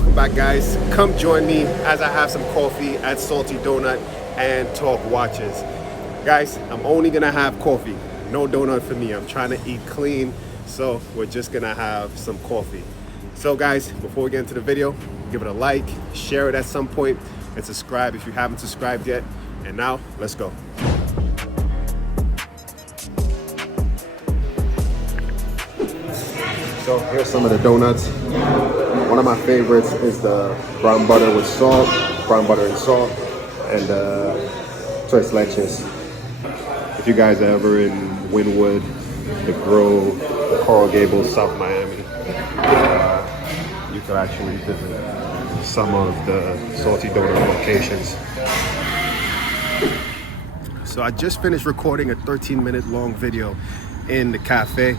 welcome back, guys. Come join me as I have some coffee at Salty Donut and talk watches. Guys, I'm only gonna have coffee, no donut for me. I'm trying to eat clean, so we're just gonna have some coffee. So guys, before we get into the video, give it a like, share it at some point, and subscribe if you haven't subscribed yet. And now, let's go. So here's some of the donuts. One of my favorites is the brown butter with salt, brown butter and salt, and tres leches. If you guys are ever in Wynwood, the Grove, the Coral Gables, South Miami, you could actually visit some of the Salty Donut locations. So I just finished recording a 13-minute long video in the cafe,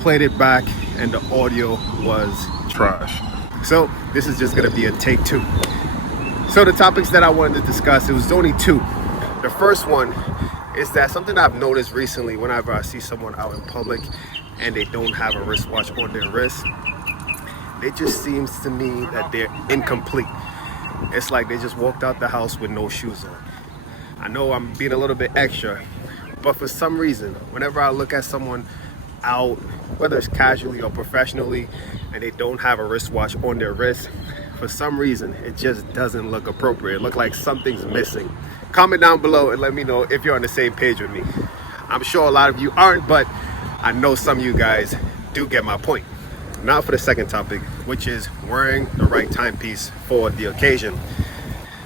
played it back, and the audio was trash. So this is just gonna be a take two. So the topics that I wanted to discuss, it was only two. The first one is that something I've noticed recently whenever I see someone out in public and they don't have a wristwatch on their wrist, it just seems to me that they're incomplete. It's like they just walked out the house with no shoes on. I know I'm being a little bit extra, but for some reason, whenever I look at someone out, whether it's casually or professionally, and they don't have a wristwatch on their wrist, for some reason it just doesn't look appropriate. It looks like something's missing. Comment down below and let me know if you're on the same page with me. I'm sure a lot of you aren't, but I know some of you guys do get my point. Now for the second topic, which is wearing the right timepiece for the occasion.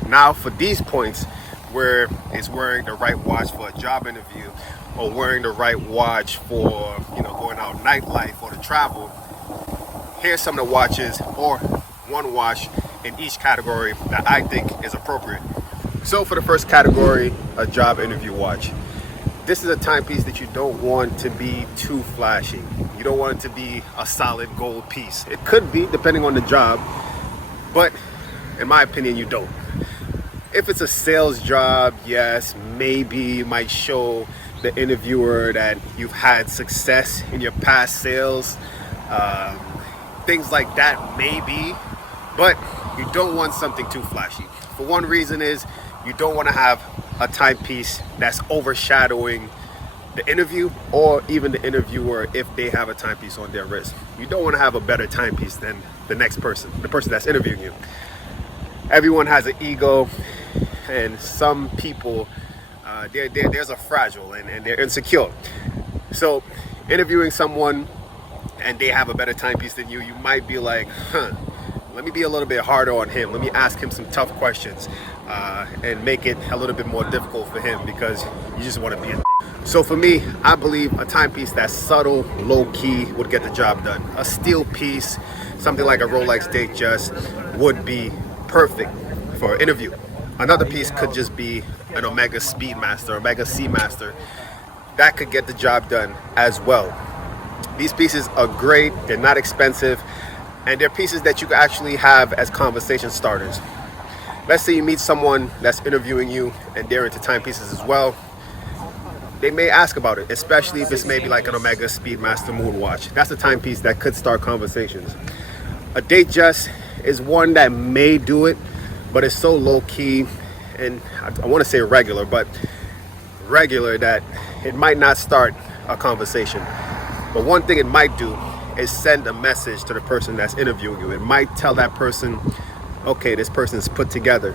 Now for these points, where it's wearing the right watch for a job interview, or wearing the right watch for, going out nightlife or to travel, here's some of the watches, or one watch in each category that I think is appropriate. So for the first category, a job interview watch. This is a timepiece that you don't want to be too flashy. You don't want it to be a solid gold piece. It could be, depending on the job, but in my opinion, you don't. If it's a sales job, yes, maybe you might show the interviewer that you've had success in your past sales, things like that, maybe, but you don't want something too flashy. For one reason is you don't want to have a timepiece that's overshadowing the interview or even the interviewer if they have a timepiece on their wrist. You don't want to have a better timepiece than the next person, the person that's interviewing you. Everyone has an ego, and some people, there's a fragile and they're insecure. So interviewing someone and they have a better timepiece than you, you might be like, let me be a little bit harder on him. Let me ask him some tough questions and make it a little bit more difficult for him because you just want to be a So for me, I believe a timepiece that's subtle, low-key would get the job done. A steel piece, something like a Rolex Datejust would be perfect for an interview. Another piece could just be an Omega Speedmaster, Omega Seamaster. That could get the job done as well. These pieces are great, they're not expensive, and they're pieces that you can actually have as conversation starters. Let's say you meet someone that's interviewing you and they're into timepieces as well. They may ask about it, especially if it's maybe like an Omega Speedmaster Moon watch. That's a timepiece that could start conversations. A Datejust is one that may do it, but it's so low-key, and I want to say regular, but regular that it might not start a conversation. But one thing it might do is send a message to the person that's interviewing you. It might tell that person, okay, this person's put together,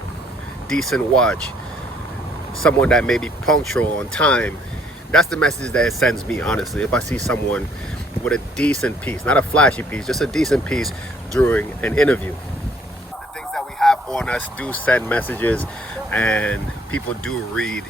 decent watch, someone that may be punctual on time. That's the message that it sends me, honestly, if I see someone with a decent piece, not a flashy piece, just a decent piece during an interview. On us do send messages, and people do read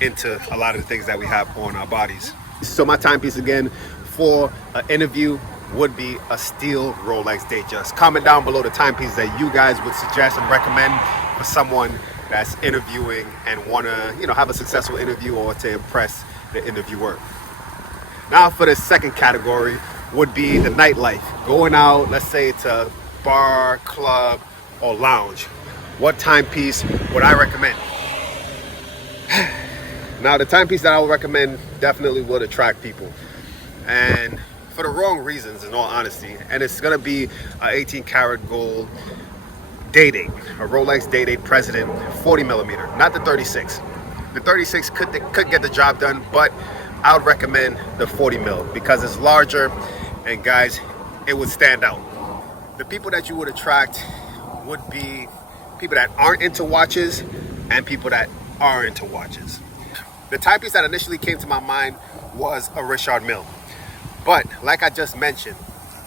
into a lot of the things that we have on our bodies. So my timepiece again for an interview would be a steel Rolex Datejust. Comment down below the timepiece that you guys would suggest and recommend for someone that's interviewing and want to, have a successful interview or to impress the interviewer. Now for the second category would be the nightlife. Going out, let's say to a bar, club, or lounge. What timepiece would I recommend? Now, the timepiece that I would recommend definitely would attract people, and for the wrong reasons, in all honesty. And it's gonna be 18 karat gold Day-Date, a Rolex Day-Date President 40 millimeter, not the 36. The 36 could get the job done, but I would recommend the 40 mil because it's larger, and guys, it would stand out. The people that you would attract would be people that aren't into watches and people that are into watches. The timepiece that initially came to my mind was a Richard Mille, but like I just mentioned,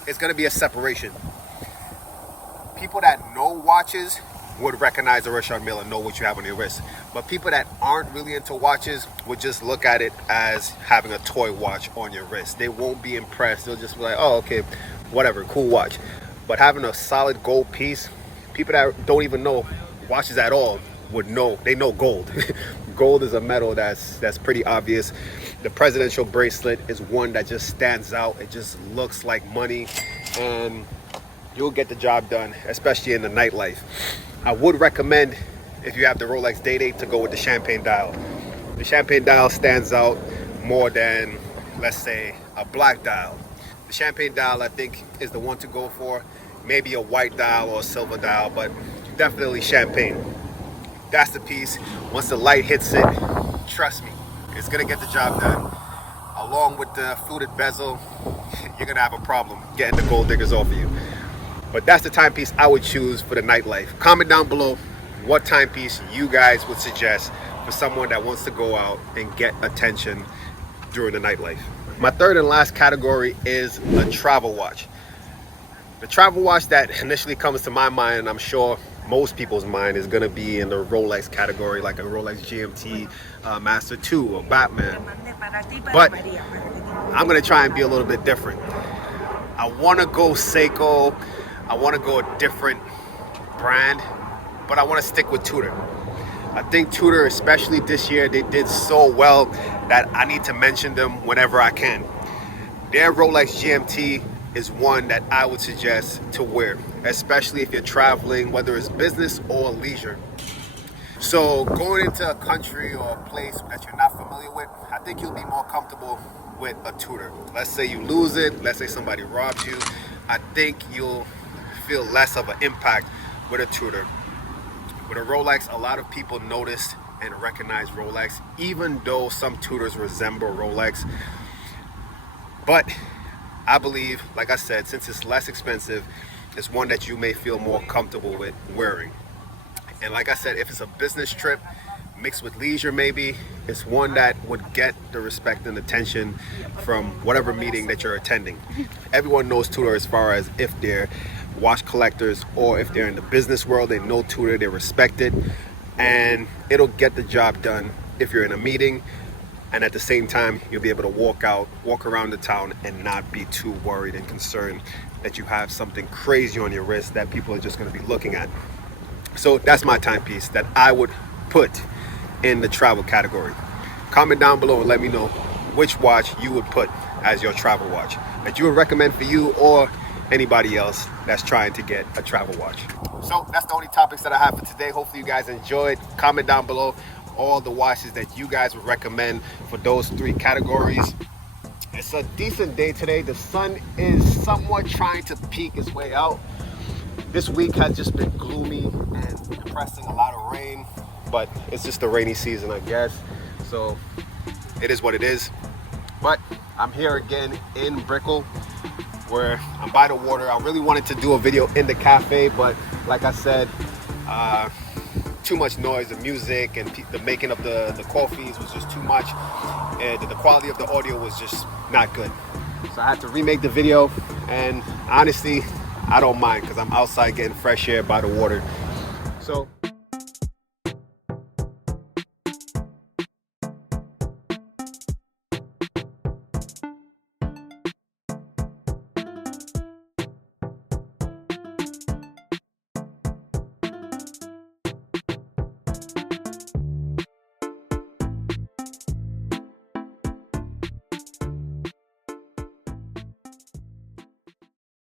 it's going to be a separation. People that know watches would recognize the Richard Mille and know what you have on your wrist, but people that aren't really into watches would just look at it as having a toy watch on your wrist. They won't be impressed. They'll just be like, oh, okay, whatever, cool watch. But having a solid gold piece, people that don't even know watches at all would know. They know gold. Gold is a metal that's pretty obvious. The presidential bracelet is one that just stands out. It just looks like money, and you'll get the job done, especially in the nightlife. I would recommend, if you have the Rolex Day-Date, to go with the champagne dial. The champagne dial stands out more than, let's say, a black dial. The champagne dial, I think, is the one to go for. Maybe a white dial or a silver dial, but definitely champagne. That's the piece. Once the light hits it, trust me, it's gonna get the job done. Along with the fluted bezel, you're gonna have a problem getting the gold diggers off of you. But that's the timepiece I would choose for the nightlife. Comment down below what timepiece you guys would suggest for someone that wants to go out and get attention during the nightlife. My third and last category is a travel watch. The travel watch that initially comes to my mind, and I'm sure most people's mind, is going to be in the Rolex category, like a Rolex GMT Master 2 or Batman. But I'm going to try and be a little bit different. I want to go Seiko. I want to go a different brand, but I want to stick with Tudor. I think Tudor, especially this year, they did so well that I need to mention them whenever I can. Their Rolex GMT is one that I would suggest to wear, especially if you're traveling, whether it's business or leisure. So going into a country or a place that you're not familiar with, I think you'll be more comfortable with a Tudor. Let's say you lose it, let's say somebody robs you, I think you'll feel less of an impact with a Tudor. With a Rolex, a lot of people noticed and recognize Rolex, even though some Tudors resemble Rolex. But I believe, like I said, since it's less expensive, it's one that you may feel more comfortable with wearing. And like I said, if it's a business trip mixed with leisure, maybe it's one that would get the respect and attention from whatever meeting that you're attending. Everyone knows Tudor as far as if they're watch collectors or if they're in the business world, they know Tudor, they respect it, and it'll get the job done if you're in a meeting. And at the same time, you'll be able to walk around the town and not be too worried and concerned that you have something crazy on your wrist that people are just going to be looking at. So that's my timepiece that I would put in the travel category. Comment down below and let me know which watch you would put as your travel watch that you would recommend for you or anybody else that's trying to get a travel watch. So that's the only topics that I have for today. Hopefully you guys enjoyed. Comment down below all the watches that you guys would recommend for those three categories. It's a decent day today. The sun is somewhat trying to peek its way out. This week has just been gloomy and depressing, a lot of rain, but it's just the rainy season, I guess. So it is what it is. But I'm here again in Brickell, where I'm by the water. I really wanted to do a video in the cafe, but like I said, too much noise, the music and the making of the coffees was just too much, and the quality of the audio was just not good. So I had to remake the video, and honestly, I don't mind because I'm outside getting fresh air by the water. So